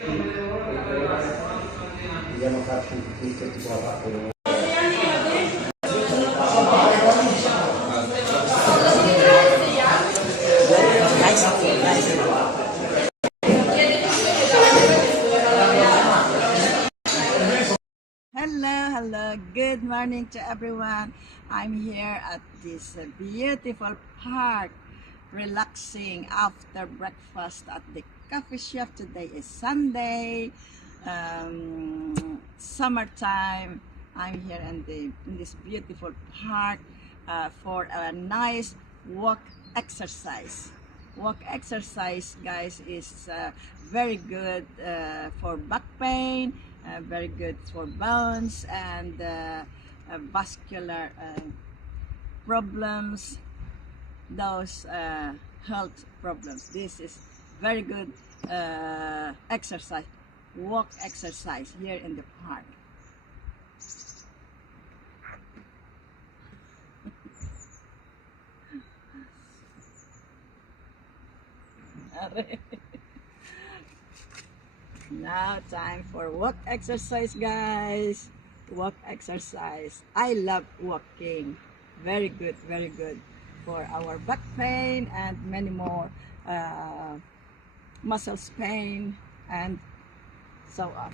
Hello, good morning to everyone. I'm here at this beautiful park, relaxing after breakfast at the coffee shop. Today is Sunday, summertime. I'm here in this beautiful park for a nice walk exercise. Walk exercise, guys, is very good for back pain, very good for bones and vascular problems, those health problems. This is very good exercise, walk exercise here in the park. Now time for walk exercise, guys. Walk exercise. I love walking. Very good for our back pain and many more muscles pain and so on.